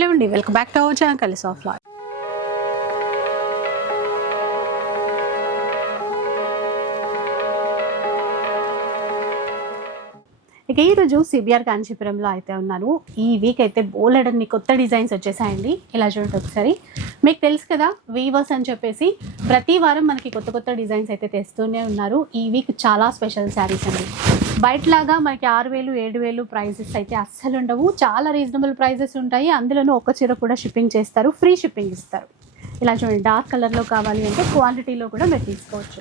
Hello అండి. Welcome back to our channel కలిసి ఆఫ్ లాట్ ఇక ఈరోజు సిబిఆర్ కాంచీపురంలో అయితే ఉన్నాను. ఈ వీక్ అయితే బోలెడన్ని కొత్త డిజైన్స్ వచ్చేసాయండి. ఇలా చూడండి ఒకసారి. మీకు తెలుసు కదా వీవర్స్ అని చెప్పేసి ప్రతి వారం మనకి కొత్త కొత్త డిజైన్స్ అయితే తెస్తూనే ఉన్నారు. ఈ వీక్ చాలా స్పెషల్ శారీస్ అండి. బయటలాగా మనకి ఆరు వేలు ఏడు వేలు ప్రైజెస్ అయితే అస్సలు ఉండవు. చాలా రీజనబుల్ ప్రైజెస్ ఉంటాయి. అందులోనూ ఒక చీర కూడా షిప్పింగ్ చేస్తారు. ఫ్రీ షిప్పింగ్ ఇస్తారు. ఇలా చూడండి డార్క్ కలర్లో కావాలి అంటే క్వాంటిటీలో కూడా మీరు తీసుకోవచ్చు.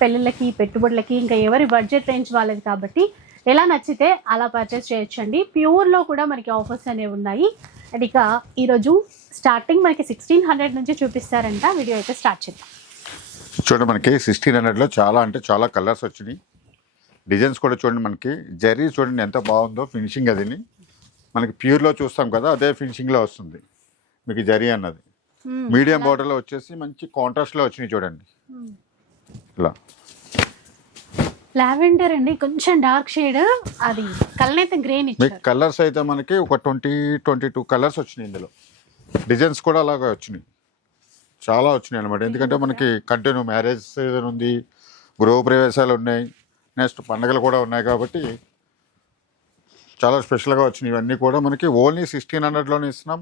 పెళ్ళిళ్ళకి పెట్టుబడులకి ఇంకా ఎవరి బడ్జెట్ రేంజ్ వాళ్ళది కాబట్టి ఎలా నచ్చితే అలా పర్చేస్ చేయొచ్చండి. ప్యూర్లో కూడా మనకి ఆఫర్స్ అనేవి ఉన్నాయి. అండ్ ఇక ఈరోజు స్టార్టింగ్ మనకి సిక్స్టీన్ హండ్రెడ్ నుంచి చూపిస్తారంట. వీడియో అయితే స్టార్ట్ చేద్దాం. చూడండి మనకి సిక్స్టీన్ హండ్రెడ్లో చాలా అంటే చాలా కలర్స్ వచ్చినాయి. డిజైన్స్ కూడా చూడండి మనకి. జరీ చూడండి ఎంత బాగుందో ఫినిషింగ్ అదిని. మనకి ప్యూర్లో చూస్తాం కదా అదే ఫినిషింగ్లో వస్తుంది. మీకు జరీ అన్నది. మీడియం బార్డర్లో వచ్చేసి మంచి కాంట్రాస్ట్లో వచ్చినాయి చూడండి. ఇలా. లావెండర్ అండి కొంచెం డార్క్ షేడ్ అది కలర్ అయితే గ్రీన్ మీకు కలర్స్ అయితే మనకి ఒక ట్వంటీ ట్వంటీ టూ కలర్స్ వచ్చినాయి ఇందులో. డిజైన్స్ కూడా అలాగే వచ్చినాయి. చాలా వచ్చినాయి అనమాట ఎందుకంటే మనకి కంటిన్యూ మ్యారేజ్ సీజన్ ఉంది గృహ ప్రవేశాలు ఉన్నాయి. నెక్స్ట్ పండగలు కూడా ఉన్నాయి కాబట్టి చాలా స్పెషల్గా వచ్చినాయి ఇవన్నీ కూడా మనకి ఓన్లీ సిక్స్టీన్ హండ్రెడ్లోనే ఇస్తున్నాం.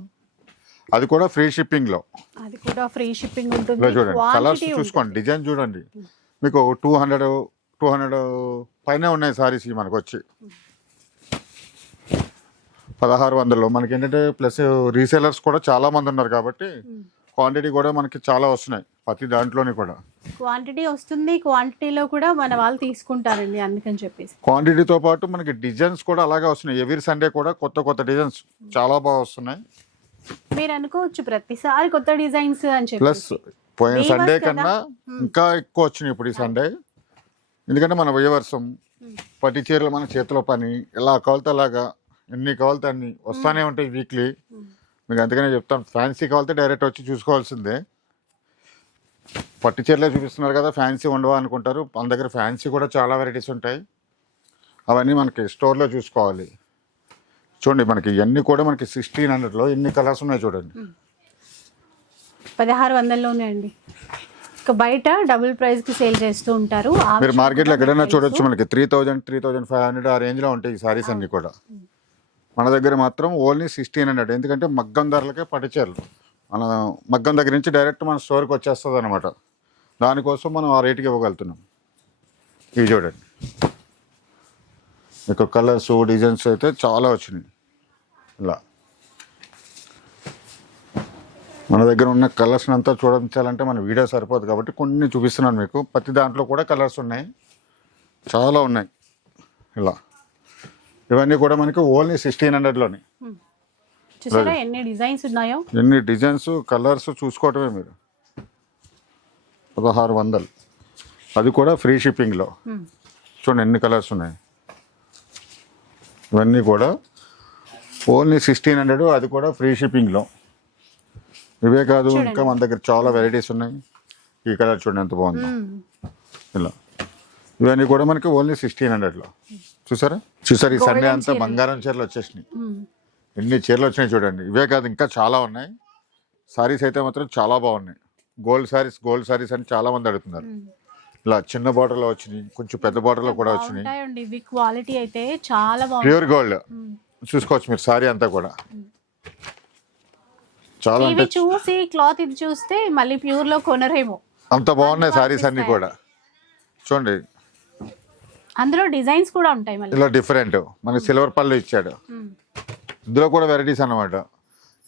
అది కూడా ఫ్రీ షిప్పింగ్లో. అది కూడా ఫ్రీ షిప్పింగ్ ఉంటుంది. చూడండి కలర్స్ చూసుకోండి డిజైన్ చూడండి. మీకు టూ హండ్రెడ్ టూ హండ్రెడ్ పైన ఉన్నాయి సారీస్ మనకు వచ్చి. పదహారు వందలు మనకి ఏంటంటే ప్లస్ రీసేలర్స్ కూడా చాలా మంది ఉన్నారు కాబట్టి క్వాంటిటీ కూడా మనకి చాలా వస్తున్నాయి ప్రతి దాంట్లోని కూడా. క్వాంటిటీ వస్తుంది క్వాంటిటీలో కూడా మన వాళ్ళు తీసుకుంటారండి అందుకని చెప్పేసి. క్వాంటిటీతో పాటు మనకి డిజైన్స్ కూడా అలాగే వస్తున్నాయి. ఎవ్రీ సండే కూడా కొత్త కొత్త డిజైన్స్ చాలా బాగా వస్తున్నాయి. మీరు అనుకోవచ్చు ప్రతిసారి కొత్త డిజైన్స్ అని చెప్పి ప్లస్ పోయిన సండే? కన్నా ఇంకా ఎక్కువ వచ్చినాయి ఇప్పుడు ఈ సండే ఎందుకంటే మన వ్యవర్సం పట్టి చీరలు మన చేతిలో పని ఎలా కావాలితే అలాగా ఎన్ని కావాలితే అన్ని వస్తానే ఉంటాయి వీక్లీ మీకు అందుకనే చెప్తాను ఫ్యాన్సీ కావాలితే డైరెక్ట్ వచ్చి చూసుకోవాల్సిందే. పట్టు చీరలే చూపిస్తున్నారు కదా ఫ్యాన్సీ ఉండవా అనుకుంటారు. మన దగ్గర ఫ్యాన్సీ కూడా చాలా వెరైటీస్ ఉంటాయి. అవన్నీ మనకి స్టోర్లో చూసుకోవాలి. చూడండి మనకి ఇవన్నీ కూడా మనకి సిక్స్టీన్ హండ్రెడ్లో ఎన్ని కలర్స్ ఉన్నాయి చూడండి. పదహారు వందల్లోనే అండి బయట డబుల్ ప్రైస్కి సేల్ చేస్తూ ఉంటారు. మీరు మార్కెట్లో కూడా ఎక్కడైనా చూడొచ్చు. మనకి three thousand three thousand five hundred ఆ రేంజ్లో ఉంటాయి ఈ సారీస్ అన్ని కూడా. మన దగ్గర మాత్రం ఓన్లీ సిక్స్టీన్ హండ్రెడ్ ఎందుకంటే మగ్గం ధరలకే పట్టుచీరలు మన మగ్గం దగ్గర నుంచి డైరెక్ట్ మన స్టోర్కి వచ్చేస్తుంది అనమాట దానికోసం మనం ఆ రేటుకి ఇవ్వగలుగుతున్నాం. ఇవి చూడండి. మీకు కలర్స్ డిజైన్స్ అయితే చాలా వచ్చినాయి. ఇలా. మన దగ్గర ఉన్న కలర్స్ అంతా చూడించాలంటే మన వీడియో సరిపోదు కాబట్టి కొన్ని చూపిస్తున్నాను మీకు. ప్రతి దాంట్లో కూడా కలర్స్ ఉన్నాయి. చాలా ఉన్నాయి. ఇలా. ఇవన్నీ కూడా మనకి ఓన్లీ సిక్స్టీన్ హండ్రెడ్లోనే చూసారా ఎన్ని డిజైన్స్ ఉన్నాయో? ఎన్ని డిజైన్స్ కలర్స్ చూసుకోవటమే మీరు. పదహారు వందలు. అది కూడా ఫ్రీ షిప్పింగ్లో. చూడండి ఎన్ని కలర్స్ ఉన్నాయి. ఇవన్నీ కూడా ఓన్లీ సిక్స్టీన్ హండ్రెడ్ అది కూడా ఫ్రీ షిప్పింగ్లో. ఇవే కాదు ఇంకా మన దగ్గర చాలా వెరైటీస్ ఉన్నాయి. ఈ కలర్ చూడండి ఎంత బాగుందో. ఇలా. ఇవన్నీ కూడా మనకి ఓన్లీ సిక్స్టీన్ హండ్రెడ్లో. చూసారా? చూసారు ఈ సండే అంతా. బంగారం చీరలు వచ్చేసినాయి. ఎన్ని చీరలు వచ్చినాయి చూడండి. ఇవే కాదు ఇంకా చాలా ఉన్నాయి. సారీస్ అయితే మాత్రం చాలా బాగున్నాయి. గోల్డ్ సారీస్ గోల్డ్ సారీస్ అని చాలా మంది అడుగుతున్నారు. ఇలా చిన్న బార్డర్లో వచ్చినాయి కొంచెం పెద్ద బార్డర్లో కూడా వచ్చినాయి. ఇవి క్వాలిటీ అయితే చాలా ప్యూర్ గోల్డ్. చూసుకోవచ్చు మీరు సారీ అంతా కూడా. చాలా ఇవి చూసి క్లాత్ ఇది చూస్తే మళ్ళీ ప్యూర్లో కొనరేమో. అంత బాగున్నాయి సారీస్ అన్ని కూడా. చూడండి. అందులో డిజైన్స్ కూడా ఉంటాయి మళ్ళీ. ఇలా డిఫరెంట్ మనకి సిల్వర్ పళ్ళు ఇచ్చాడు. ఇందులో కూడా వెరైటీస్ అన్నమాట.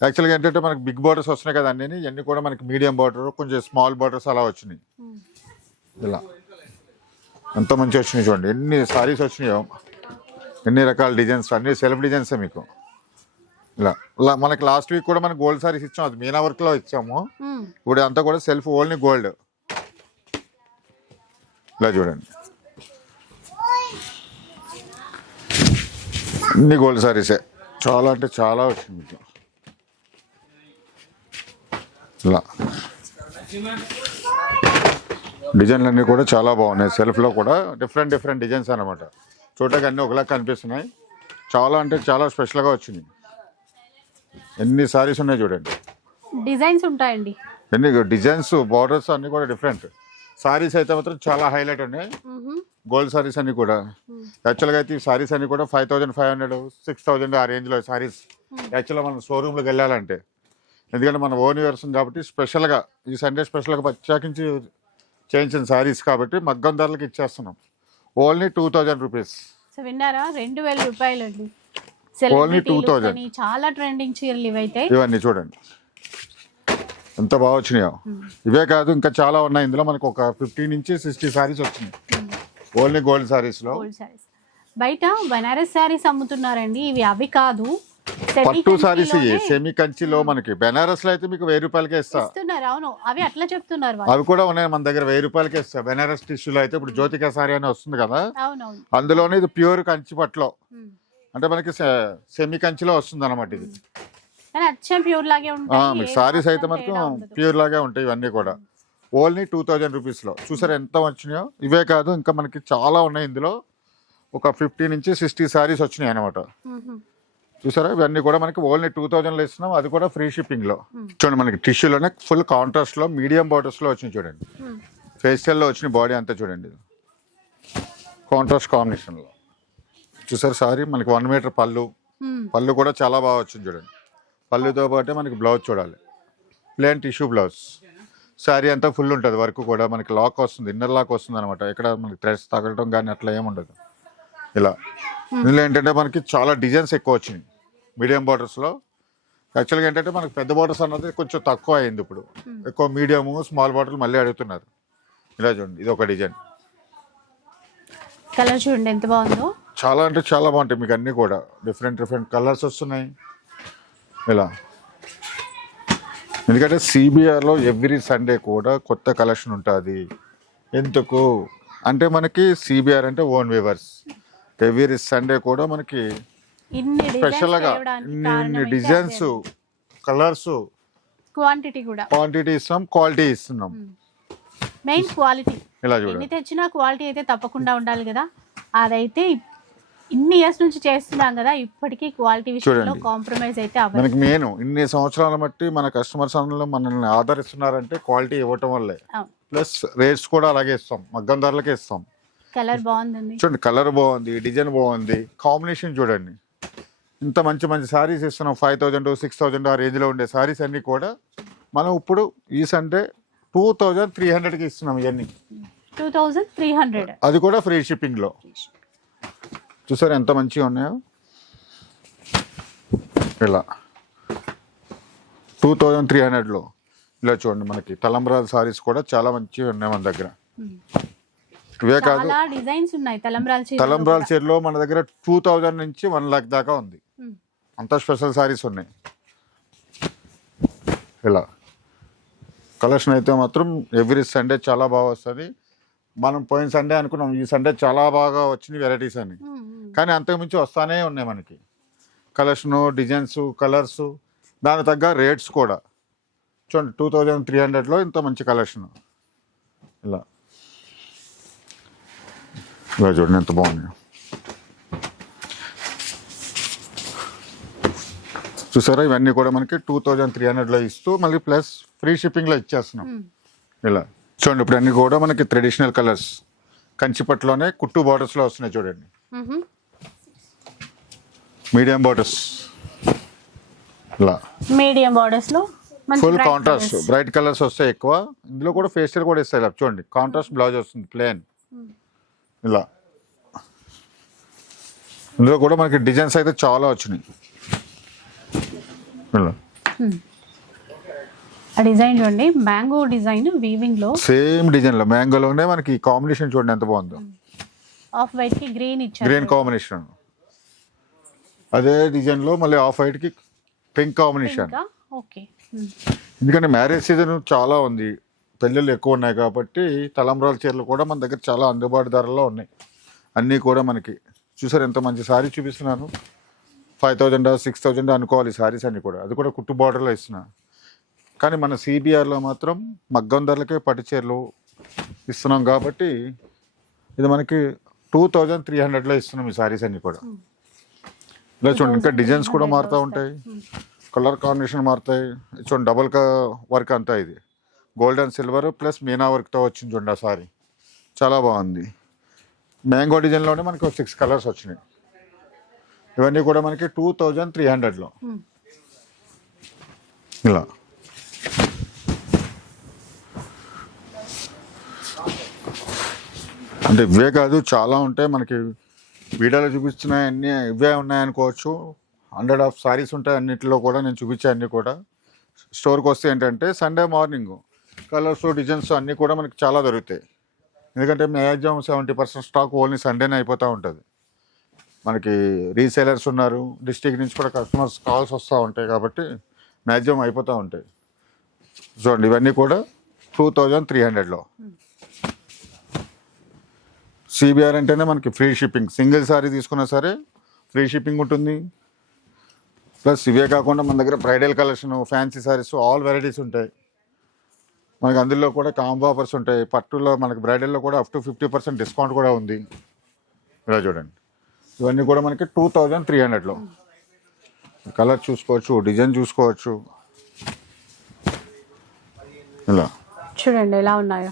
యాక్చువల్గా ఏంటంటే మనకి బిగ్ బార్డర్స్ వస్తున్నాయి కదా అన్ని ఇవన్నీ కూడా మనకి మీడియం బార్డర్ కొంచెం స్మాల్ బార్డర్స్ అలా వచ్చినాయి. మ్మ్. ఇలా. ఎంత మంచి వచ్చినాయి చూడండి. ఎన్ని సారీస్ వచ్చినాయో ఎన్ని రకాల డిజైన్స్ అన్ని సెల్ఫ్ డిజైన్సే మీకు. ఇలా. ఇలా మనకి లాస్ట్ వీక్ కూడా మనకి గోల్డ్ సారీస్ ఇచ్చాము అది మీనా వర్క్లో ఇచ్చాము. మ్మ్. ఇప్పుడు అంతా కూడా సెల్ఫ్ ఓన్లీ గోల్డ్ ఇలా చూడండి. అన్ని గోల్డ్ సారీసే చాలా అంటే చాలా వచ్చింది. ఇలా. డిజైన్లు అన్నీ కూడా చాలా బాగున్నాయి. సెల్ఫ్లో కూడా డిఫరెంట్ డిఫరెంట్ డిజైన్స్ అనమాట చూడటానికి అన్నీ ఒకలా కనిపిస్తున్నాయి. చాలా అంటే చాలా స్పెషల్గా వచ్చినాయి ఎన్ని సారీస్ ఉన్నాయి చూడండి. డిజైన్స్ ఉంటాయండి. ఎన్ని డిజైన్స్ బార్డర్స్ అన్ని కూడా డిఫరెంట్. సారీస్ అయితే మాత్రం చాలా హైలైట్ ఉన్నాయి. గోల్డ్ సారీస్ అన్ని కూడా. యాక్చువల్గా అయితే ఈ సారీస్ అన్ని కూడా five thousand five hundred six thousand ఆ రేంజ్లో సారీస్ యాక్చువల్గా మనం షోరూమ్లోకి వెళ్ళాలంటే. ఎందుకంటే మన ఓన్ వ్యవసాయం కాబట్టి స్పెషల్గా ఈ సండే స్పెషల్గా ప్రత్యేకించి చేయించిన సారీస్ కాబట్టి మగ్గం ధరలకు ఇచ్చేస్తున్నాం. Only two thousand rupees so విన్నారా? రెండు వేల రూపాయలు అండి Only 2000. అని చాలా ట్రెండింగ్ చీరలు ఇవైతే. ఇవన్నీ చూడండి. ఎంత బాగా వచ్చినాయో. ఇవే కాదు ఇంకా చాలా ఉన్నాయి. ఇందులో మనకు ఒక ఫిఫ్టీ నుంచి సిక్స్టీ సారీస్ వచ్చినాయి. ఓన్లీ గోల్డ్ సారీస్లో గోల్డ్ సారీస్. బయట బనారస్ సారీస్ అమ్ముతున్నారండి. ఇవి అవి కాదు. పట్టు సారీస్ సెమీ కంచిలో మనకి. బెనారస్లో అయితే మీకు వెయ్యి రూపాయలకే ఇస్తా. ఇస్తున్నారు. అవును. అవి అట్లా చెప్తున్నారు వాళ్ళు. అవి కూడా ఉన్నాయి మన దగ్గర. వెయ్యి రూపాయలకే ఇస్తా. బెనారస్ టిష్యూలో అయితే ఇప్పుడు జ్యోతిక సారీ అని వస్తుంది కదా? అవునవును. అందులోనే ఇది ప్యూర్ కంచి పట్లో ఉమ్. అంటే మనకి సెమీ కంచిలో వస్తుంది అనమాట ఇది కానీ అచ్చం ప్యూర్ లాగే ఆ, ఉంటాయి. మీకు ఏ సారీస్ అయితే మాత్రం మనకు తేడా ఉండదు. ప్యూర్ లాగే ఉంటాయి ఇవన్నీ కూడా. ఓన్లీ టూ థౌజండ్ రూపీస్లో. చూసారు ఎంత వచ్చినాయో? ఇవే కాదు ఇంకా మనకి చాలా ఉన్నాయి ఇందులో. ఒక ఫిఫ్టీ నుంచి సిక్స్టీ సారీస్ వచ్చినాయి అనమాట. చూసారా? ఇవన్నీ కూడా మనకి ఓన్లీ టూ థౌజండ్లో ఇస్తున్నాం. అది కూడా ఫ్రీ షిప్పింగ్లో. చూడండి మనకి టిష్యూలోనే ఫుల్ కాంట్రాస్ట్లో మీడియం బార్డర్స్లో వచ్చినాయి చూడండి. ఫేషియల్లో వచ్చిన బాడీ అంతా చూడండి. కాంట్రాస్ట్ కాంబినేషన్లో. చూసారు సారీ? మనకి వన్ మీటర్ పళ్ళు. పళ్ళు కూడా చాలా బాగా వచ్చింది చూడండి. పళ్ళుతో పాటే మనకి బ్లౌజ్ చూడాలి. Plane tissue blouse. శారీ అంతా ఫుల్ ఉంటుంది వర్క్ కూడా. మనకి లాక్ వస్తుంది ఇన్నర్ లాక్ వస్తుంది అనమాట ఇక్కడ మనకి థ్రెడ్స్ తగలటం కానీ అట్లా ఏమి ఉండదు. ఇలా. ఇందులో ఏంటంటే మనకి చాలా డిజైన్స్ ఎక్కువ వచ్చినాయి. మీడియం బార్డర్స్లో యాక్చువల్గా ఏంటంటే మనకి పెద్ద బార్డర్స్ అన్నది కొంచెం తక్కువ అయింది ఇప్పుడు. ఎక్కువ మీడియము స్మాల్ బార్డర్లు మళ్ళీ అడుగుతున్నారు. ఇలా చూడండి ఇది ఒక డిజైన్ కలర్ చూడండి ఎంత బాగుందో? చాలా అంటే చాలా బాగుంటాయి మీకు అన్నీ కూడా. డిఫరెంట్ డిఫరెంట్ కలర్స్ వస్తున్నాయి. ఇలా. ఎందుకంటే సిబిఆర్లో ఎవ్రీ సండే కూడా కొత్త కలెక్షన్ ఉంటుంది. ఎందుకు? అంటే మనకి సిబిఆర్ అంటే ఓన్ వేవర్స్ ఎవ్రీ సండే కూడా మనకి ఇన్ని స్పెషల్గా ఇన్ని డిజైన్స్ కలర్స్ క్వాంటిటీ కూడా. క్వాంటిటీ ఇస్తున్నాం క్వాలిటీ ఇస్తున్నాం. మెయిన్ క్వాలిటీ ఇలా ఎన్ని చూడండి తెచ్చినా క్వాలిటీ అయితే తప్పకుండా ఉండాలి కదా. అదైతే ఇన్ని ఇయర్స్ నుంచి చేస్తున్నాం కదా ఇప్పటికీ క్వాలిటీ విషయంలో చూడండి. కాంప్రమైజ్ అయితే మనకి మెయిన్ ఇన్ని సంవత్సరాల బట్టి మన కస్టమర్స్ అందులో మనల్ని ఆదరిస్తున్నారంటే క్వాలిటీ ఇవ్వటం వల్లే. ప్లస్ రేట్స్ కూడా అలాగే ఇస్తాం మగ్గం ధరలకే ఇస్తాం. కలర్ బాగుందండి చూడండి కలర్ బాగుంది డిజైన్ బాగుంది కాంబినేషన్ చూడండి. ఇంత మంచి మంచి సారీస్ ఇస్తున్నాం ఫైవ్ థౌజండ్ సిక్స్ థౌజండ్ ఆ రేంజ్లో ఉండే సారీస్ అన్నీ కూడా. మనం ఇప్పుడు ఈ సండే టూ థౌజండ్ త్రీ హండ్రెడ్కి ఇస్తున్నాం ఇవన్నీ టూ థౌజండ్ త్రీ హండ్రెడ్. అది కూడా ఫ్రీ షిప్పింగ్లో. చూసారు ఎంత మంచిగా ఉన్నాయో? ఇలా. టూ థౌజండ్ త్రీ హండ్రెడ్లో ఇలా చూడండి మనకి. తలంబ్రాల సారీస్ కూడా చాలా మంచిగా ఉన్నాయి మన దగ్గర. ఇవే కాదు. డిజైన్స్ ఉన్నాయి తలంబ్రాల చీరలు మన దగ్గర టూ థౌజండ్ నుంచి వన్ లాక్ దాకా ఉంది. అంత స్పెషల్ సారీస్ ఉన్నాయి. ఇలా. కలెక్షన్ అయితే మాత్రం ఎవ్రీ సండే చాలా బాగా వస్తుంది. మనం పోయిన సండే అనుకున్నాం. ఈ సండే చాలా బాగా వచ్చినాయి వెరైటీస్ అని. కానీ అంతకుమించి వస్తానే ఉన్నాయి మనకి. కలెక్షను డిజైన్స్ కలర్స్ దాని తగ్గ రేట్స్ కూడా. చూడండి టూ థౌజండ్ త్రీ హండ్రెడ్లో ఇంత మంచి కలెక్షన్ ఇలా. ఇలా చూడండి ఎంత బాగుంది చూసారా ఇవన్నీ కూడా మనకి టూ థౌజండ్ త్రీ హండ్రెడ్లో ఇస్తూ మళ్ళీ ప్లస్ ఫ్రీ షిప్పింగ్లో ఇచ్చేస్తున్నాం. ఇలా. చూడండి ఇప్పుడు అన్ని కూడా మనకి ట్రెడిషనల్ కలర్స్ కంచిపట్లోనే కుట్టు బార్డర్స్లో వస్తున్నాయి చూడండి. Medium borders. ఇలా మీడియం బార్డర్స్లో ఫుల్ కాంట్రాస్ట్. బ్రైట్ కలర్స్ వస్తాయి ఎక్కువ. ఇందులో కూడా ఫేషియల్ కూడా ఇస్తాయి ఇలా. చూడండి కాంట్రాస్ట్ బ్లౌజ్ వస్తుంది ప్లేన్ ఇలా. ఇందులో కూడా మనకి డిజైన్స్ అయితే చాలా వచ్చినాయి. ఇలా. ఆ డిజైన్ చూడండి మ్యాంగో డిజైన్ వీవింగ్లో. సేమ్ డిజైన్లో మ్యాంగోలోనే మనకి కాంబినేషన్ చూడండి ఎంత బాగుందో. ఆఫ్ వైట్కి గ్రీన్ ఇచ్చారు. గ్రీన్ కాంబినేషన్ అదే డిజైన్లో మళ్ళీ ఆఫ్ వైట్కి పింక్ కాంబినేషన్ ఓకే ఎందుకంటే మ్యారేజ్ సీజన్ చాలా ఉంది. పెళ్ళిళ్ళు ఎక్కువ ఉన్నాయి కాబట్టి తలంబ్రాల చీరలు కూడా మన దగ్గర చాలా అందుబాటు ధరల్లో ఉన్నాయి. అన్నీ కూడా మనకి. చూసారు ఎంత మంచి సారీ చూపిస్తున్నాను? ఫైవ్ థౌజండ్ సిక్స్ థౌజండ్ అనుకోవాలి సారీస్ అన్నీ కూడా. అది కూడా కుట్టు బార్డర్లో ఇస్తున్నా. కానీ మన సిబిఆర్లో మాత్రం మగ్గం ధరలకే పట్టు చీరలు ఇస్తున్నాం కాబట్టి ఇది మనకి టూ థౌజండ్ త్రీ హండ్రెడ్లో ఇస్తున్నాం ఈ సారీస్ అన్నీ కూడా. ఇలా చూడండి ఇంకా డిజైన్స్ కూడా మారుతూ ఉంటాయి. కలర్ కాంబినేషన్ మారుతాయి. చూడండి డబుల్ వర్క్ అంతా ఇది. Gold and silver plus Meena వర్క్తో వచ్చింది చూడండి ఆ సారీ చాలా బాగుంది. మ్యాంగో డిజైన్లోనే మనకి సిక్స్ కలర్స్ వచ్చినాయి. ఇవన్నీ కూడా మనకి టూ థౌజండ్ త్రీ హండ్రెడ్లో. ఇలా. అంటే ఇవే కాదు చాలా ఉంటాయి మనకి. వీడియోలో చూపిస్తున్న అన్ని ఇవే ఉన్నాయనుకోవచ్చు. హండ్రెడ్ ఆఫ్ సారీస్ ఉంటాయి అన్నిటిలో కూడా నేను చూపించే అన్నీ కూడా. స్టోర్కి వస్తే ఏంటంటే సండే మార్నింగ్ కలర్స్ డిజైన్స్ అన్నీ కూడా మనకి చాలా దొరుకుతాయి. ఎందుకంటే maximum seventy percent stock only సండేనే అయిపోతూ ఉంటుంది. మనకి రీసేలర్స్ ఉన్నారు డిస్టిక్ నుంచి కూడా కస్టమర్స్ కాల్స్ వస్తూ ఉంటాయి కాబట్టి మ్యాక్సిమం అయిపోతూ ఉంటాయి. చూడండి ఇవన్నీ కూడా టూ థౌజండ్ త్రీ హండ్రెడ్లో సిబిఆర్ అంటేనే మనకి ఫ్రీ షిప్పింగ్. సింగిల్ సారీ తీసుకున్నా సరే ఫ్రీ షిప్పింగ్ ఉంటుంది. ప్లస్ ఇవే కాకుండా మన దగ్గర bridal collection fancy saris all varieties ఉంటాయి. మనకి అందులో కూడా కాంబో ఆఫర్స్ ఉంటాయి. పట్టులో మనకి బ్రైడల్లో కూడా up to fifty percent discount కూడా ఉంది. ఇలా చూడండి. ఇవన్నీ కూడా మనకి టూ థౌజండ్ త్రీ హండ్రెడ్లో. కలర్ చూసుకోవచ్చు డిజైన్ చూసుకోవచ్చు. ఇలా. చూడండి ఎలా ఉన్నాయో.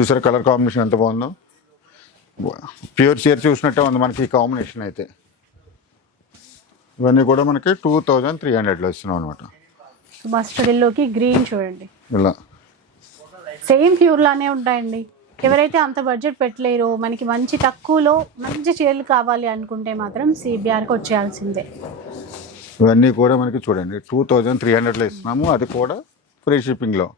చూసారా కలర్ కాంబినేషన్ ఎంత బాగుందో? ప్యూర్ చీర చూసినట్టే ఉంది మనకి ఈ కాంబినేషన్ అయితే. ఇవన్నీ కూడా మనకి టూ థౌజండ్ త్రీ హండ్రెడ్లో ఇస్తున్నాం అనమాట మస్టర్డ్ ఎల్లోకి గ్రీన్ చూడండి. ఇలా. సేమ్ ప్యూర్ లానే ఉంటాయండి. ఎవరైతే అంత బడ్జెట్ పెట్టలేరో మనకి మంచి తక్కువలో మంచి చీరలు కావాలి అనుకుంటే మాత్రం సిబిఆర్కి వచ్చేయాల్సిందే. ఇవన్నీ కూడా మనకి చూడండి టూ థౌజండ్ త్రీ హండ్రెడ్లో ఇస్తున్నాము. అది కూడా ఫ్రీ షిప్పింగ్లో.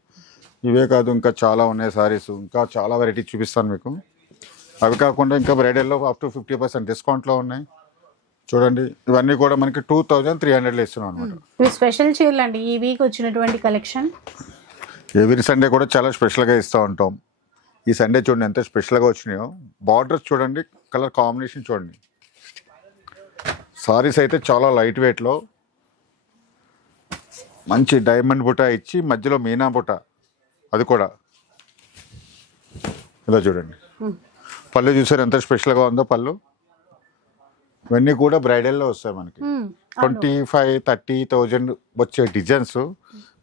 ఇవే కాదు ఇంకా చాలా ఉన్నాయి సారీస్. ఇంకా చాలా వెరైటీ చూపిస్తాను మీకు. అవి కాకుండా ఇంకా బ్రైడల్లో అప్ టు ఫిఫ్టీ పర్సెంట్ డిస్కౌంట్లో ఉన్నాయి. చూడండి ఇవన్నీ కూడా మనకి టూ థౌజండ్ త్రీ హండ్రెడ్లో ఇస్తున్నాం అనమాట ఇవి స్పెషల్ చీరలు అండి ఈ వీక్ వచ్చినటువంటి కలెక్షన్ ఎవ్రీ సండే కూడా చాలా స్పెషల్గా ఇస్తూ ఉంటాం. ఈ సండే చూడండి ఎంత స్పెషల్గా వచ్చినాయో. బార్డర్స్ చూడండి కలర్ కాంబినేషన్ చూడండి. సారీస్ అయితే చాలా లైట్ వెయిట్లో మంచి డైమండ్ బుట్ట ఇచ్చి మధ్యలో మీనా బుట్ట. అది కూడా. ఇలా చూడండి. పళ్ళు చూసారు ఎంత స్పెషల్గా ఉందో పళ్ళు? ఇవన్నీ కూడా బ్రైడల్లో వస్తాయి మనకి. ట్వంటీ ఫైవ్ థర్టీ థౌజండ్ వచ్చే డిజైన్స్.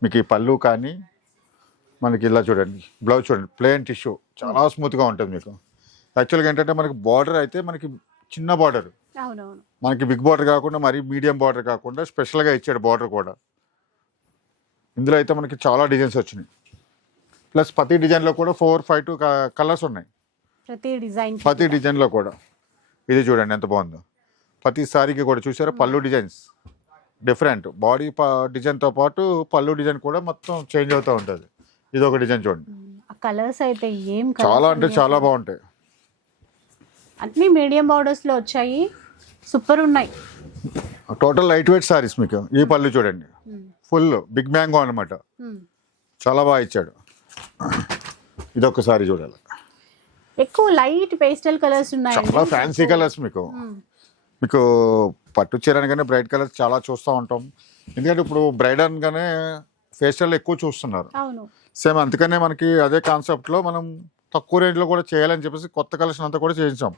మీకు ఈ పళ్ళు కానీ మనకి ఇలా చూడండి బ్లౌజ్ చూడండి ప్లెయిన్ టిష్యూ చాలా స్మూత్గా ఉంటుంది మీకు. యాక్చువల్గా ఏంటంటే మనకి బార్డర్ అయితే మనకి చిన్న బార్డర్ మనకి బిగ్ బార్డర్ కాకుండా మరీ మీడియం బార్డర్ కాకుండా స్పెషల్గా ఇచ్చాడు బార్డర్ కూడా. ఇందులో అయితే మనకి చాలా డిజైన్స్ వచ్చినాయి. ప్లస్ ప్రతి డిజైన్లో కూడా ఫోర్ ఫైవ్ టూ కలర్స్ ఉన్నాయి. ప్రతి డిజైన్ ప్రతి డిజైన్లో కూడా. ఇది చూడండి ఎంత బాగుందో. ప్రతి సారీకి కూడా చూసారా? పళ్ళు డిజైన్స్. డిఫరెంట్. బాడీ డిజైన్తో పాటు పళ్ళు డిజైన్ కూడా మొత్తం చేంజ్ అవుతూ ఉంటుంది. ఇది ఒక డిజైన్ చూడండి. కలర్స్ అయితే ఏం చాలా అంటే చాలా. బాగుంటాయి. అన్ని మీడియం బార్డర్స్లో వచ్చాయి. సూపర్ ఉన్నాయి. టోటల్ లైట్ వెయిట్ సారీస్ మీకు. ఈ పళ్ళు చూడండి. ఫుల్ బిగ్ మ్యాంగో అనమాట. చాలా బాగా ఇచ్చాడు. ఇది ఒక సారీ చూడాలి. ఎక్కువ లైట్ పేస్టల్ కలర్స్ ఉన్నాయండి. చాలా ఫ్యాన్సీ కలర్స్ మీకు. మీకు పట్టు చీర అనగానే బ్రైట్ కలర్స్ చాలా చూస్తూ ఉంటాం. ఎందుకంటే ఇప్పుడు బ్రైడ్ అనగానే ఫేషియల్ ఎక్కువ చూస్తున్నారు. సేమ్ అందుకనే మనకి అదే కాన్సెప్ట్లో మనం తక్కువ రేంజ్లో కూడా చేయాలని చెప్పేసి కొత్త కలెక్షన్ అంతా కూడా చేయించాం.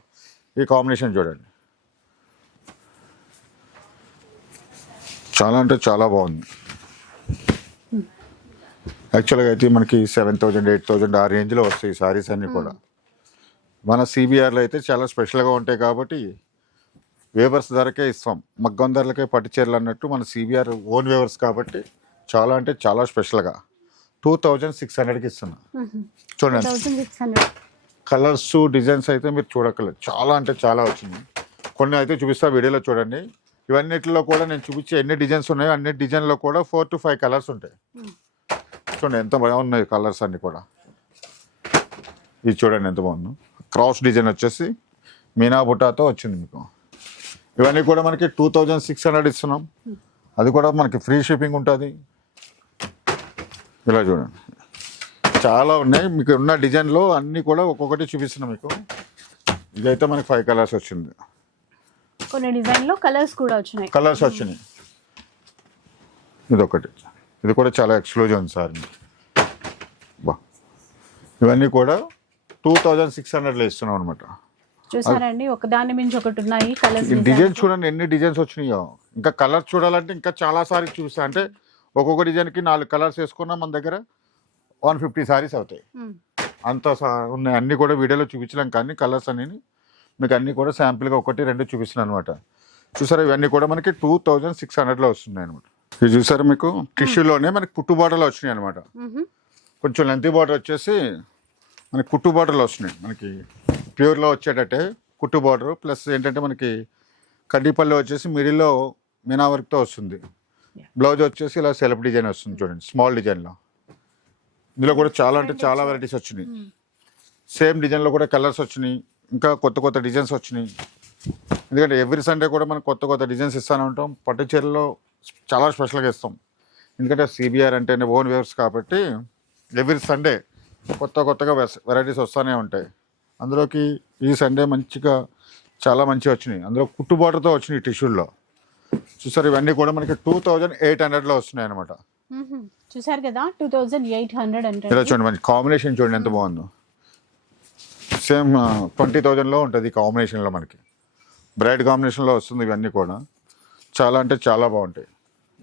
ఈ కాంబినేషన్ చూడండి. చాలా అంటే చాలా బాగుంది. యాక్చువల్గా అయితే మనకి సెవెన్ థౌజండ్ ఎయిట్ థౌజండ్ ఆ రేంజ్లో వస్తాయి సారీస్ అన్నీ కూడా. మన సిబిఆర్లో అయితే చాలా స్పెషల్గా ఉంటాయి కాబట్టి వేవర్స్ ధరకే ఇస్తాం. మగ్గం ధరలకే పట్టు చీరలు అన్నట్టు మన సిబిఆర్ ఓన్ వేవర్స్ కాబట్టి చాలా అంటే చాలా స్పెషల్గా టూ థౌజండ్ సిక్స్ హండ్రెడ్కి ఇస్తున్నా. చూడండి. కలర్స్ డిజైన్స్ అయితే మీరు చూడక్కర్లేదు. చాలా అంటే చాలా వచ్చింది. కొన్ని అయితే చూపిస్తా వీడియోలో చూడండి. ఇవన్నిటిలో కూడా నేను చూపించే ఎన్ని డిజైన్స్ ఉన్నాయో అన్ని డిజైన్లో కూడా ఫోర్ టు ఫైవ్ కలర్స్ ఉంటాయి. చూడండి ఎంత బాగున్నాయి కలర్స్ అన్ని కూడా. ఇది చూడండి ఎంత బాగుందో. క్రాస్ డిజైన్ వచ్చేసి మీనా బుటాతో వచ్చింది మీకు. ఇవన్నీ కూడా మనకి టూ థౌజండ్ సిక్స్ హండ్రెడ్ ఇస్తున్నాం. అది కూడా మనకి ఫ్రీ షిప్పింగ్ ఉంటుంది. ఇలా చూడండి. చాలా ఉన్నాయి. మీకు ఉన్న డిజైన్లో అన్నీ కూడా ఒక్కొక్కటి చూపిస్తున్నాం మీకు. ఇదైతే మనకి ఫైవ్ కలర్స్ వచ్చింది. కొన్ని డిజైన్లో కలర్స్ కూడా వచ్చినాయి. కలర్స్ వచ్చినాయి. ఇదొకటి. ఇది కూడా చాలా ఎక్స్క్లూజివ్ ఉంది సార్. బా. ఇవన్నీ కూడా టూ థౌజండ్ సిక్స్ హండ్రెడ్లో ఇస్తున్నాం అనమాట చూసారండి ఒకదాని మించి ఒకటి ఉన్నాయి కలర్స్ డిజైన్స్ చూడండి ఎన్ని డిజైన్స్ వచ్చినాయో. ఇంకా కలర్ చూడాలంటే ఇంకా చాలా సారీ చూసా అంటే ఒక్కొక్క డిజైన్కి నాలుగు కలర్స్ వేసుకున్నా మన దగ్గర వన్ ఫిఫ్టీ సారీస్ అవుతాయి. అంత ఉన్నాయి. అన్ని కూడా వీడియోలో చూపించలేం కానీ కలర్స్ అన్ని మీకు అన్ని కూడా శాంపిల్గా ఒకటి రెండు చూపిస్తున్నాను అనమాట చూసారా ఇవన్నీ కూడా మనకి టూ థౌజండ్ సిక్స్ హండ్రెడ్లో వస్తున్నాయి అనమాట ఇది చూసారా మీకు? టిష్యూలోనే మనకి కుట్టు బార్డర్లో వచ్చినాయి అనమాట కొంచెం లెంతీ బార్డర్ వచ్చేసి మనకి కుట్టు బార్డర్లో వస్తున్నాయి. మనకి ప్యూర్లో వచ్చేటట్టే కుట్టు బార్డర్ ప్లస్ ఏంటంటే మనకి కడ్డీపల్లి వచ్చేసి మిడిల్లో మీనా వర్క్తో వస్తుంది. బ్లౌజ్ వచ్చేసి ఇలా సెల్ఫ్ డిజైన్ వస్తుంది చూడండి స్మాల్ డిజైన్లో. ఇందులో కూడా చాలా అంటే చాలా వెరైటీస్ వచ్చినాయి. సేమ్ డిజైన్లో కూడా కలర్స్ వచ్చినాయి ఇంకా కొత్త కొత్త డిజైన్స్ వచ్చినాయి. ఎందుకంటే ఎవ్రీ సండే కూడా మనం కొత్త కొత్త డిజైన్స్ ఇస్తూనే ఉంటాం. పట్టు చీరలో చాలా స్పెషల్గా ఇస్తాం. ఎందుకంటే సిబిఆర్ అంటేనే ఓన్ వేవ్స్ కాబట్టి ఎవ్రీ సండే కొత్త కొత్తగా వెరైటీస్ వస్తూనే ఉంటాయి. అందులోకి ఈ సండే మంచిగా చాలా మంచిగా వచ్చినాయి. అందులో కుట్టుబాటుతో వచ్చినాయి టిష్యూల్లో. చూసారు ఇవన్నీ కూడా మనకి టూ థౌజండ్ ఎయిట్ హండ్రెడ్లో వస్తున్నాయి అనమాట చూసారు కదా? టూ థౌజండ్ ఎయిట్ హండ్రెడ్ అంటే చూడండి మంచి కాంబినేషన్ చూడండి ఎంత బాగుందో. సేమ్ ట్వంటీ థౌజండ్లో ఉంటుంది ఈ కాంబినేషన్లో మనకి. బ్రైట్ కాంబినేషన్లో వస్తుంది ఇవన్నీ కూడా. చాలా అంటే చాలా బాగుంటాయి.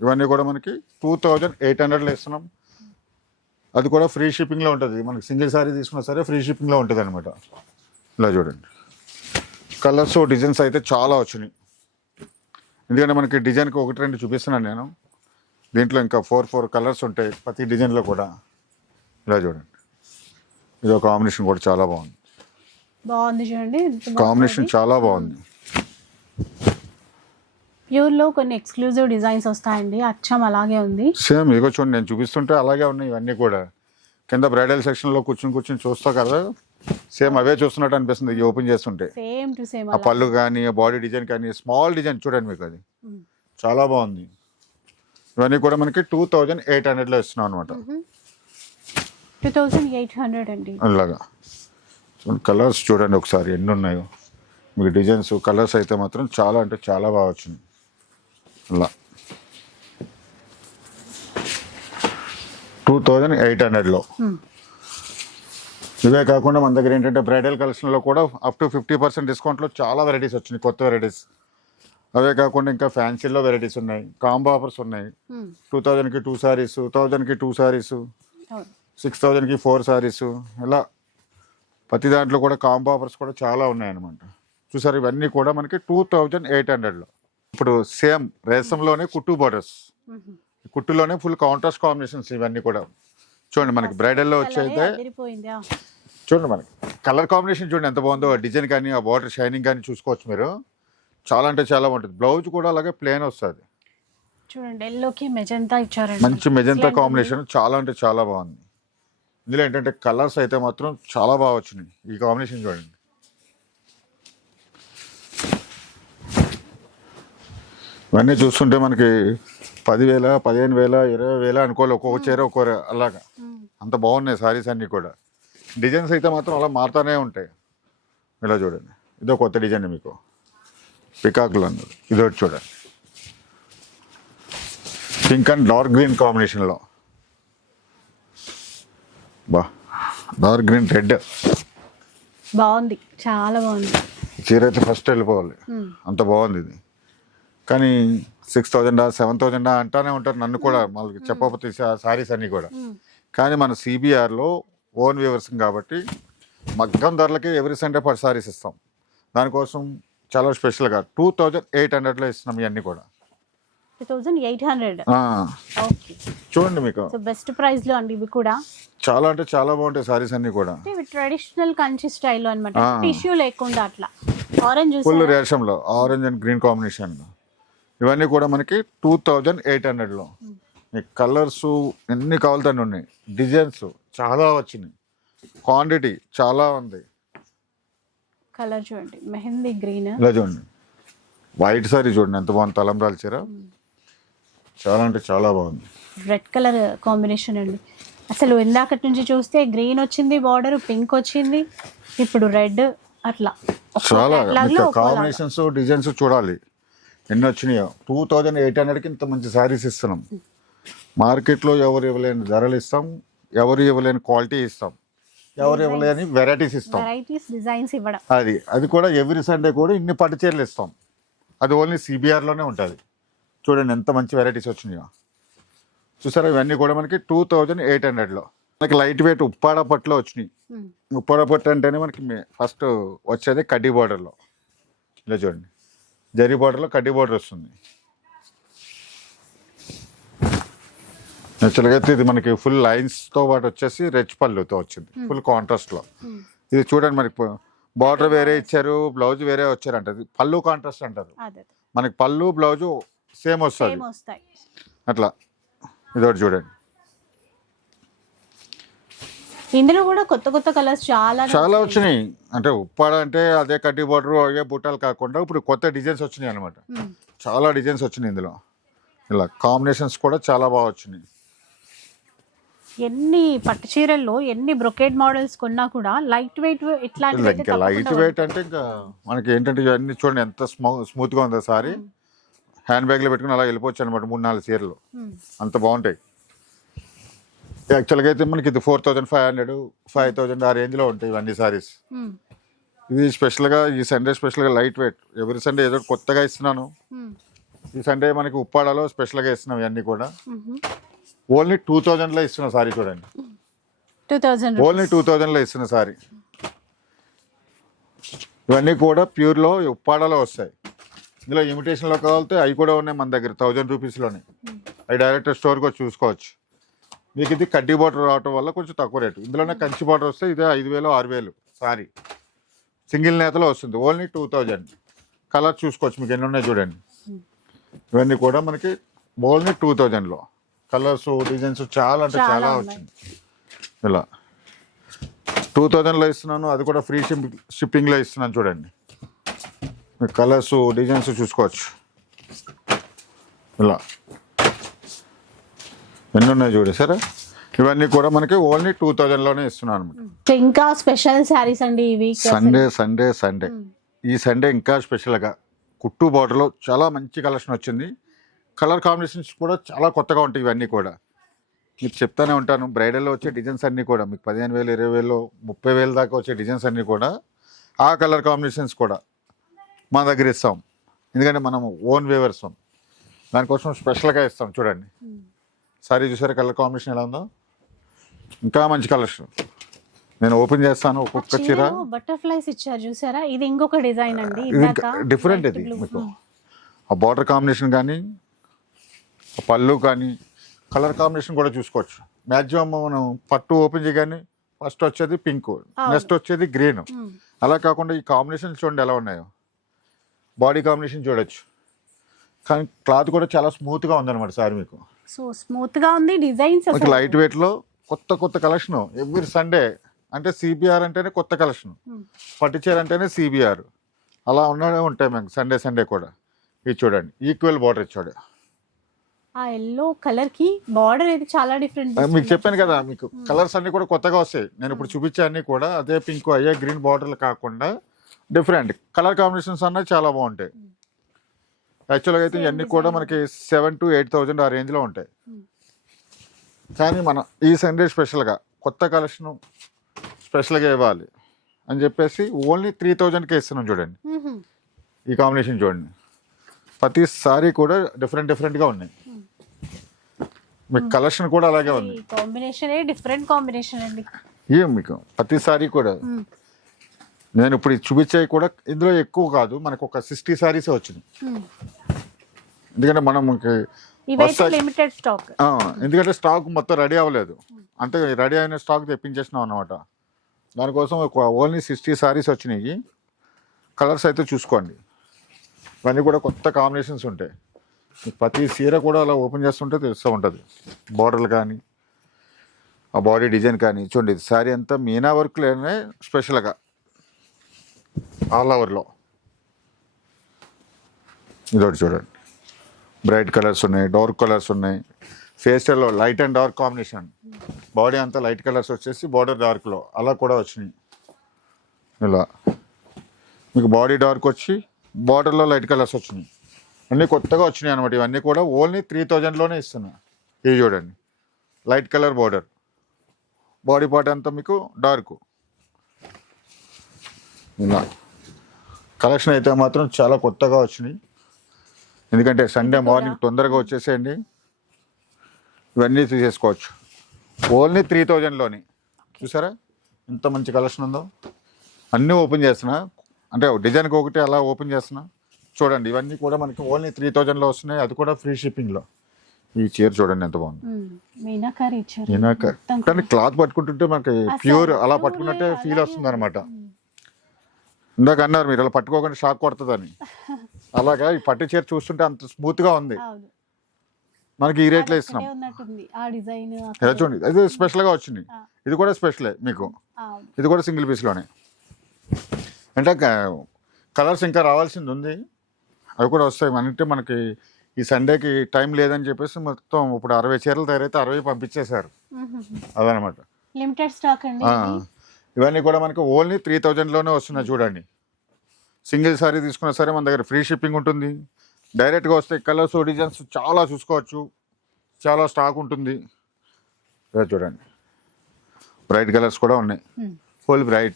ఇవన్నీ కూడా మనకి టూ థౌజండ్ ఎయిట్ హండ్రెడ్లో ఇస్తున్నాం. అది కూడా ఫ్రీ షిప్పింగ్లో ఉంటుంది. మనకి సింగిల్ సారీ తీసుకున్నా సరే ఫ్రీ షిప్పింగ్లో ఉంటుంది అనమాట ఇలా చూడండి. కలర్స్ డిజైన్స్ అయితే చాలా వచ్చినాయి. ఎందుకంటే మనకి డిజైన్కి ఒకటి రెండు చూపిస్తున్నాను నేను. దీంట్లో ఇంకా ఫోర్ ఫోర్ కలర్స్ ఉంటాయి ప్రతి డిజైన్లో కూడా. ఇలా చూడండి. ఇది ఒక కాంబినేషన్ కూడా చాలా బాగుంది. బాగుంది చూడండి. కాంబినేషన్ చాలా బాగుంది. ప్యూర్లో కొన్ని ఎక్స్క్లూజివ్ డిజైన్స్ వస్తాయండి. అచ్చం అలాగే ఉంది. సేమ్ ఇదిగో చూడండి నేను చూపిస్తుంటే అలాగే ఉన్నాయి ఇవన్నీ కూడా. కింద బ్రైడల్ సెక్షన్లో కూర్చుని కూర్చుని చూస్తా కదా. సేమ్ అవే చూస్తున్నట్టు అనిపిస్తుంది ఇది ఓపెన్ చేస్తుంటే. సేమ్ టు సేమ్ ఆ పళ్ళు కానీ బాడీ డిజైన్ కానీ స్మాల్ డిజైన్ చూడండి మీకు అది. చాలా బాగుంది. ఇవన్నీ కూడా మనకి టూ థౌజండ్ ఎయిట్ హండ్రెడ్లో ఇస్తున్నాం అనమాట టూ థౌజండ్ ఎయిట్ హండ్రెడ్ అండి. అలాగా. చూడండి కలర్స్ చూడండి ఒకసారి ఎన్ని ఉన్నాయో. మీకు డిజైన్స్ కలర్స్ అయితే మాత్రం చాలా అంటే చాలా బాగా వచ్చింది. అలా టూ థౌజండ్ ఎయిట్ హండ్రెడ్లో ఇవే కాకుండా మన దగ్గర ఏంటంటే బ్రైడల్ కలెక్షన్లో కూడా అప్ టు ఫిఫ్టీ పర్సెంట్ డిస్కౌంట్లో చాలా వెరైటీస్ వచ్చినాయి కొత్త వెరైటీస్ అవే కాకుండా ఇంకా ఫ్యాన్సీలో వెరైటీస్ ఉన్నాయి కాంబో ఆఫర్స్ ఉన్నాయి. టూ థౌజండ్కి టూ సారీస్ థౌజండ్కి టూ సారీస్ సిక్స్ థౌజండ్కి ఫోర్ సారీస్ ఇలా ప్రతి దాంట్లో కూడా కాంబో ఆఫర్స్ కూడా చాలా ఉన్నాయన్నమాట. చూసారు ఇవన్నీ కూడా మనకి టూ థౌజండ్ ఎయిట్ హండ్రెడ్లో ఇప్పుడు సేమ్ రేసంలోనే కుట్టు బార్డర్స్ కుట్టులోనే ఫుల్ కాంట్రాస్ట్ కాంబినేషన్స్ ఇవన్నీ కూడా. చూడండి మనకి బ్రైడల్లో వచ్చైతే చూడండి మనకి. కలర్ కాంబినేషన్ చూడండి ఎంత బాగుందో. డిజైన్ కానీ ఆ బార్డర్ షైనింగ్ కానీ చూసుకోవచ్చు మీరు. చాలా అంటే చాలా బాగుంటుంది. బ్లౌజ్ కూడా అలాగే ప్లేన్ వస్తుంది. చూడండి ఎల్లోకి మెజంతా ఇచ్చారండి. మంచి మెజంతా కాంబినేషన్ చాలా అంటే చాలా బాగుంది. ఇందులో ఏంటంటే కలర్స్ అయితే మాత్రం చాలా బాగా వచ్చినాయి. ఈ కాంబినేషన్ చూడండి. ఇవన్నీ చూస్తుంటే మనకి పదివేల పదిహేను వేల ఇరవై వేల అనుకోవాలి ఒక్కొక్క చీర ఒక్కొక్క అలాగా. అంత బాగున్నాయి సారీస్ అన్నీ కూడా. డిజైన్స్ అయితే మాత్రం అలా మారుతూనే ఉంటాయి. ఇలా చూడండి. ఇదో కొత్త డిజైన్ మీకు. పికాకులు అన్నది ఇదొకటి చూడండి. పింక్ అండ్ డార్క్ గ్రీన్ కాంబినేషన్లో బా డార్క్ గ్రీన్ రెడ్. బాగుంది. చాలా బాగుంది. చీర అయితే ఫస్ట్ వెళ్ళిపోవాలి. అంత బాగుంది ఇది. కానీ సిక్స్ థౌజండా సెవెన్ థౌజండా అంటానే ఉంటారు. నన్ను కూడా మళ్ళీ చెప్పకపోతే సారీస్ అన్నీ కూడా. కానీ మన సిబిఆర్లో ఓన్ వ్యూవర్స్ కాబట్టి మగ్గం ధరలకి ఎవ్రీ సండే పర్ సారీస్ ఇస్తాం. దానికోసం చాలా స్పెషల్గా టూ థౌజండ్ ఎయిట్ హండ్రెడ్లో ఇస్తున్నాం ఇవన్నీ కూడా. చూడండి మీకు. బెస్ట్ ప్రైస్లో అండి ఇవి కూడా. చాలా అంటే చాలా బాగుంటాయి సారీస్ అన్నీ కూడా. ఇవి ట్రెడిషనల్ కంచి స్టైల్ అనమాట. టిష్యూ లేకుండా అట్లా. ఆరెంజ్ ఫుల్ రేషంలో. ఆరెంజ్ అండ్ గ్రీన్ కాంబినేషన్ ఇవన్నీ కూడా మనకి టూ థౌజండ్ ఎయిట్ హండ్రెడ్లో మీకు కలర్స్ ఎన్ని కావాలితే అన్ని ఉన్నాయి. డిజైన్స్ చాలా వచ్చినాయి. క్వాంటిటీ చాలా ఉంది. కలర్ చూడండి. మెహందీ గ్రీన్. ఇలా చూడండి. వైట్ సారీ చూడండి. ఎంత బాగుంది. తలంబ్రాల చీర. చాలా అంటే చాలా బాగుంది. రెడ్ కలర్ కాంబినేషన్ అండి. అసలు ఇందాకటి నుంచి చూస్తే గ్రీన్ వచ్చింది బార్డర్ పింక్ వచ్చింది ఇప్పుడు రెడ్ అట్లా. చాలా. కాంబినేషన్స్ డిజైన్స్ చూడాలి. ఎన్ని వచ్చినాయో టూ థౌజండ్ ఎయిట్ హండ్రెడ్కి ఇంత మంచి సారీస్ ఇస్తున్నాం. మార్కెట్లో ఎవరు ఇవ్వలేని ధరలు ఇస్తాం. ఎవరు ఇవ్వలేని క్వాలిటీ ఇస్తాం. ఎవరు ఇవ్వలేని వెరైటీస్ ఇస్తాం. వెరైటీస్ డిజైన్స్ ఇవ్వడం. అది అది కూడా ఎవ్రీ సండే కూడా ఇన్ని పట్టు చీరలు ఇస్తాం. అది ఓన్లీ సిబిఆర్లోనే ఉంటుంది. చూడండి ఎంత మంచి వెరైటీస్ వచ్చినాయో. చూసారా ఇవన్నీ కూడా మనకి టూ థౌజండ్ ఎయిట్ హండ్రెడ్లో. మనకి లైట్ వెయిట్ ఉప్పాడ పట్టులో వచ్చినాయి. ఉప్పాడ పట్టు అంటేనే మనకి ఫస్ట్ వచ్చేది కడ్డీ బార్డర్లో. ఇలా చూడండి. జరీ బార్డర్లో కడ్డీ బార్డర్ వస్తుంది. యాక్చువల్గా అయితే ఇది మనకి ఫుల్ లైన్స్తో పాటు వచ్చేసి రెచ్ పళ్ళుతో వచ్చింది. ఫుల్ కాంట్రాస్ట్లో ఉమ్. ఇది చూడండి మనకి బార్డర్ వేరే ఇచ్చారు బ్లౌజ్ వేరే వచ్చారంట ఇది పళ్ళు కాంట్రాస్ట్ అంటారు మనకి పళ్ళు బ్లౌజు సేమ్ వస్తుంది. అట్లా. ఇదొకటి చూడండి. ఇందులో కూడా కొత్త కొత్త కలర్స్ చాలా చాలా వచ్చినాయి. అంటే ఉప్పాడ అంటే అదే కడ్డీ బార్డర్ అదే బుట్టాలు కాకుండా ఇప్పుడు కొత్త డిజైన్స్ వచ్చినాయి అనమాట. చాలా డిజైన్స్ వచ్చినాయి ఇందులో. ఇలా కాంబినేషన్స్ కూడా చాలా బాగా వచ్చినాయి. ఎన్ని పట్టు చీరల్లో ఎన్ని బ్రొకేడ్ మోడల్స్ కొన్నా కూడా లైట్ వెయిట్ అయితే ఇంకా లైట్ వెయిట్ అంటే ఇంకా మనకి ఏంటంటే ఇవన్నీ చూడండి ఎంత స్మూ స్మూత్గా ఉందో సారీ. హ్యాండ్ బ్యాగ్లో పెట్టుకుని అలా వెళ్ళిపోవచ్చు అనమాట మూడు నాలుగు చీరలు. అంత బాగుంటాయి. యాక్చువల్గా అయితే మనకి ఇది four thousand five hundred five thousand ఆ రేంజ్లో ఉంటాయి ఇవన్నీ సారీస్ ఉమ్. ఇది స్పెషల్గా ఈ సండే స్పెషల్గా లైట్ వెయిట్ ఎవరి సండే ఏదో కొత్తగా ఇస్తున్నాను. ఉమ్. ఈ సండే మనకి ఉప్పాడలో స్పెషల్గా ఇస్తున్నాం ఇవన్నీ కూడా. ఓన్లీ టూ థౌజండ్లో ఇస్తున్న సారీ చూడండి. టూ థౌజండ్ ఓన్లీ టూ థౌజండ్లో ఇస్తున్న సారీ ఇవన్నీ కూడా ప్యూర్లో ఉప్పాడలో వస్తాయి. ఇందులో ఇమిటేషన్లో కావాలితే అవి కూడా ఉన్నాయి మన దగ్గర థౌజండ్ రూపీస్లోనే అవి డైరెక్ట్ స్టోర్కి వచ్చి చూసుకోవచ్చు. మీకు ఇది కడ్డీ బార్డర్ రావటం వల్ల కొంచెం తక్కువ రేటు. ఇందులోనే కంచి బార్డర్ వస్తే ఇదే ఐదు వేలు ఆరు వేలు సారీ. సింగిల్ నేతలో వస్తుంది. Only two thousand. కలర్ చూసుకోవచ్చు మీకు ఎన్ని ఉన్నాయి చూడండి. ఇవన్నీ కూడా మనకి ఓన్లీ టూ థౌజండ్లో. కలర్స్ డిజైన్స్ చాలా అంటే చాలా. వచ్చింది. ఇలా. టూ థౌజండ్లో ఇస్తున్నాను. అది కూడా ఫ్రీ షిప్ షిప్పింగ్లో ఇస్తున్నాను చూడండి. మీకు కలర్స్ డిజైన్స్ చూసుకోవచ్చు. ఇలా. ఎన్ని ఉన్నాయి చూడు సరే. ఇవన్నీ కూడా మనకి ఓన్లీ టూ థౌజండ్లోనే ఇస్తున్నాను అనమాట ఇంకా స్పెషల్ శారీస్ అండి ఇవి సండే సండే సండే ఈ సండే ఇంకా స్పెషల్గా కుట్టు బార్డర్లో చాలా మంచి కలెక్షన్ వచ్చింది. కలర్ కాంబినేషన్స్ కూడా చాలా కొత్తగా ఉంటాయి ఇవన్నీ కూడా. మీకు చెప్తానే ఉంటాను బ్రైడల్లో వచ్చే డిజైన్స్ అన్నీ కూడా. మీకు పదిహేను వేలు ఇరవై వేలు ముప్పై వేలు దాకా వచ్చే డిజైన్స్ అన్నీ కూడా. ఆ కలర్ కాంబినేషన్స్ కూడా మా దగ్గర ఇస్తాం. ఎందుకంటే మనం ఓన్ వేవర్స్ దానికోసం స్పెషల్గా ఇస్తాం. చూడండి. సారీ చూసారా కలర్ కాంబినేషన్ ఎలా ఉందో? ఇంకా మంచి కలర్స్. నేను ఓపెన్ చేస్తాను ఒక్కొక్క చీర బటర్ఫ్లైస్ ఇచ్చారు చూసారా? ఇది ఇంకొక డిజైన్ అండి ఇది డిఫరెంట్ ఇది. మీకు. ఆ బార్డర్ కాంబినేషన్ కానీ ఆ పళ్ళు కానీ కలర్ కాంబినేషన్ కూడా చూసుకోవచ్చు. మ్యాక్సిమం మనం పట్టు ఓపెన్ చేయగానే ఫస్ట్ వచ్చేది పింక్ నెక్స్ట్ వచ్చేది గ్రీన్. అలా కాకుండా ఈ కాంబినేషన్ చూడండి ఎలా ఉన్నాయో. బాడీ కాంబినేషన్ చూడొచ్చు. కానీ క్లాత్ కూడా చాలా స్మూత్గా ఉందన్నమాట సార్ మీకు. సో స్మూత్గా ఉంది డిజైన్స్ మీకు లైట్ వెయిట్లో కొత్త కొత్త కలెక్షన్ ఎవ్రీ సండే అంటే సిబిఆర్ అంటేనే కొత్త కలెక్షన్ పట్టు చీర అంటేనే సిబిఆర్ అలా ఉన్నవే ఉంటాయి మనకి సండే సండే కూడా. ఇది చూడండి ఈక్వల్ బార్డర్ ఇచ్చాడు ఆ ఎల్లో కలర్కి బార్డర్ అయితే చాలా డిఫరెంట్ మీకు చెప్పాను కదా మీకు కలర్స్ అన్ని కూడా కొత్తగా వస్తాయి. నేను ఇప్పుడు చూపించే అన్ని కూడా అదే పింక్ అయ్యే గ్రీన్ బార్డర్లు కాకుండా డిఫరెంట్ కలర్ కాంబినేషన్స్ అన్నవి చాలా బాగుంటాయి. యాక్చువల్గా అయితే ఇవన్నీ కూడా. మనకి సెవెన్ టు ఎయిట్ థౌజండ్ ఆ రేంజ్లో ఉంటాయి. Hmm. కానీ మనం ఈ సండే స్పెషల్గా కొత్త కలెక్షన్ స్పెషల్గా ఇవ్వాలి అని చెప్పేసి ఓన్లీ త్రీ థౌజండ్కే ఇస్తున్నాం చూడండి. ఈ కాంబినేషన్ చూడండి. ప్రతి సారీ కూడా డిఫరెంట్ డిఫరెంట్గా ఉన్నాయి. మీకు కలెక్షన్ కూడా అలాగే ఉంది. కాంబినేషన్ డిఫరెంట్ కాంబినేషన్ అండి. ఏం మీకు? ప్రతి సారీ కూడా ఉమ్. నేను ఇప్పుడు చూపించేవి కూడా ఇందులో ఎక్కువ కాదు. మనకు ఒక సిక్స్టీ సారీస్ వచ్చినాయి. ఉమ్. ఎందుకంటే మనం ఎందుకంటే స్టాక్ మొత్తం రెడీ అవ్వలేదు. అంటే రెడీ అయిన స్టాక్ తెప్పించేసినాం అనమాట దానికోసం ఒక ఓన్లీ సిక్స్టీ సారీస్ వచ్చినాయి. కలర్స్ అయితే చూసుకోండి. ఇవన్నీ కూడా కొత్త కాంబినేషన్స్ ఉంటాయి. ప్రతి చీర కూడా అలా ఓపెన్ చేస్తుంటే తెలుస్తూ ఉంటుంది. బార్డర్లు కానీ ఆ బాడీ డిజైన్ కానీ చూడండి ఇది శారీ అంతా మీనా వర్క్లోనే స్పెషల్గా ఆల్ ఓవర్లో ఇదొకటి చూడండి. బ్రైట్ కలర్స్ ఉన్నాయి డార్క్ కలర్స్ ఉన్నాయి. ఫేస్టల్లో light and dark combination body అంతా లైట్ కలర్స్ వచ్చేసి బార్డర్ డార్క్లో అలా కూడా వచ్చినాయి. ఇలా. మీకు బాడీ డార్క్ వచ్చి బార్డర్లో లైట్ కలర్స్ వచ్చినాయి. అన్నీ కొత్తగా వచ్చినాయి అనమాట ఇవన్నీ కూడా ఓన్లీ త్రీ థౌజండ్లోనే ఇస్తున్నా. ఇవి చూడండి. Light colour border body part అంతా మీకు డార్క్ ఇలా. కలెక్షన్ అయితే మాత్రం చాలా కొత్తగా వచ్చినాయి. ఎందుకంటే సండే మార్నింగ్ తొందరగా వచ్చేసేయండి. ఇవన్నీ తీసేసుకోవచ్చు. ఓన్లీ త్రీ థౌజండ్లోని చూసారా? ఎంత మంచి కలెక్షన్ ఉందో. అన్నీ ఓపెన్ చేస్తున్నా. అంటే డిజైన్కి ఒకటి అలా ఓపెన్ చేస్తున్నా. చూడండి ఇవన్నీ కూడా మనకి ఓన్లీ త్రీ థౌజండ్లో వస్తున్నాయి. అది కూడా ఫ్రీ షిప్పింగ్లో ఈ చీర చూడండి ఎంత బాగుంది. కానీ క్లాత్ పట్టుకుంటుంటే మనకి ప్యూర్ అలా పట్టుకున్నట్టే ఫీల్ వస్తుంది అనమాట. ఇందాక అన్నారు మీరు అలా పట్టుకోకుండా షాక్ కొడుతుందని. అలాగా ఈ పట్టు చీర చూస్తుంటే అంత స్మూత్గా ఉంది మనకి ఈ రేట్లో ఇస్తున్నాం. ఇలా చూడండి. ఇది స్పెషల్గా వచ్చింది. ఇది కూడా స్పెషలే మీకు. ఇది కూడా సింగిల్ పీస్లోనే. అంటే కలర్స్ ఇంకా రావాల్సింది ఉంది. అవి కూడా వస్తాయి. అంటే మనకి ఈ సండేకి టైం లేదని చెప్పేసి మొత్తం ఇప్పుడు అరవై చీరలు తయారైతే అరవై పంపించేశారు. అదనమాట. లిమిటెడ్ స్టాక్ అండి. ఇవన్నీ కూడా మనకి ఓన్లీ త్రీ థౌజండ్లోనే వస్తున్నాయి చూడండి. సింగిల్ సారీ తీసుకున్నా సరే మన దగ్గర ఫ్రీ షిప్పింగ్ ఉంటుంది. డైరెక్ట్గా వస్తే కలర్స్ డిజైన్స్ చాలా చూసుకోవచ్చు. చాలా స్టాక్ ఉంటుంది. ఇలా చూడండి. బ్రైట్ కలర్స్ కూడా ఉన్నాయి. ఫుల్ బ్రైట్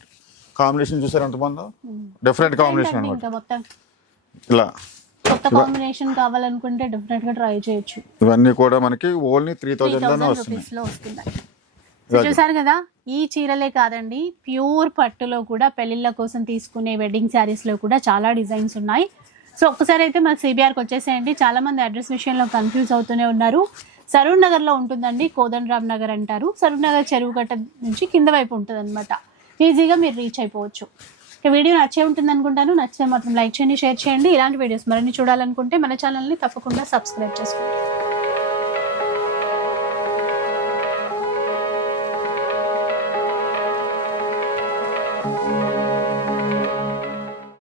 కాంబినేషన్ చూసారు ఎంత బాగుందో? ఉమ్. డిఫరెంట్ కాంబినేషన్ అనమాట ఇలా. కొత్త కాంబినేషన్ కావాలనుకుంటే డెఫినెట్గా ట్రై చేయొచ్చు. ఇవన్నీ కూడా మనకి ఓన్లీ త్రీ థౌజండ్లోనే థౌసండ్ వస్తున్నాయి. చూసారు కదా ఈ చీరలే కాదండి ప్యూర్ పట్టులో కూడా పెళ్ళిళ్ళ కోసం తీసుకునే వెడ్డింగ్ శారీస్లో కూడా చాలా డిజైన్స్ ఉన్నాయి. సో ఒక్కసారి అయితే మన సిబిఆర్కి వచ్చేసేయండి. చాలా మంది అడ్రస్ విషయంలో కన్ఫ్యూజ్ అవుతూనే ఉన్నారు. సరూర్ నగర్లో ఉంటుందండి కోదండరామ్ నగర్ అంటారు. సరూర్ నగర్ చెరువు గట్ట నుంచి కింద వైపు ఉంటుంది అనమాట ఈజీగా మీరు రీచ్ అయిపోవచ్చు. ఇక వీడియో నచ్చే ఉంటుంది అనుకుంటాను. నచ్చితే మాత్రం లైక్ చేయండి షేర్ చేయండి. ఇలాంటి వీడియోస్ మరిన్ని చూడాలనుకుంటే మన ఛానల్ని తప్పకుండా సబ్స్క్రైబ్ చేసుకోండి.